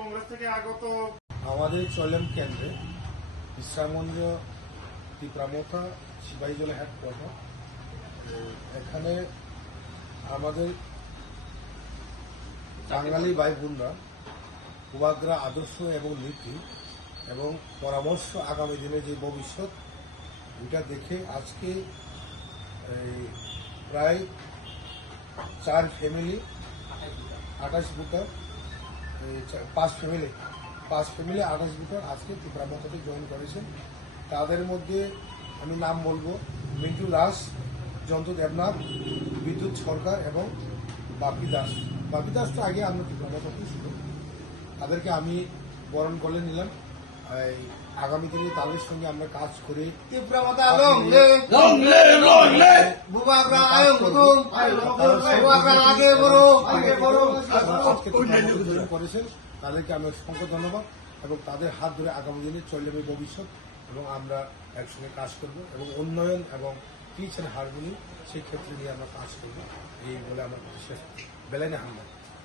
কংগ্রেস থেকে আগত আমাদের চলেম কেন্দ্রে বিশ্রামমন্দির তীব্রামথা সিপাহীজলা হেডকোয়ার্টার। এখানে আমাদের বাঙালি ভাই বোনরা উপাগ্রা আদর্শ এবং নীতি এবং পরামর্শ আগামী দিনে যে ভবিষ্যৎ এটা দেখে আজকে প্রায় 4 ফ্যামিলি 28 ভোটার 5 ফ্যামিলি 28 ভোটার আজকে তীব্রামথাতে জয়েন করেছেন। তাদের মধ্যে আমি নাম বলবো মিন্টু দাস, জন্তু দেবনাথ, বিদ্যুৎ সরকার এবং বাপি দাস। বাপি দাস তো আগে আমরা তীব্রামথাতেই ছিল। তাদেরকে আমি বরণ করে নিলাম। আগামী দিনে তাদের সঙ্গে আমরা কাজ করে করেছেন তাদেরকে আমি অসংখ্য ধন্যবাদ এবং তাদের হাত ধরে আগামী দিনে চলবে ভবিষ্যৎ এবং আমরা একসঙ্গে কাজ করব এবং উন্নয়ন এবং পিচ অ্যান্ড হারমোনি সেই ক্ষেত্রে নিয়ে আমরা কাজ করব এই বলে আমার শেষ বেলাইনে হামলা।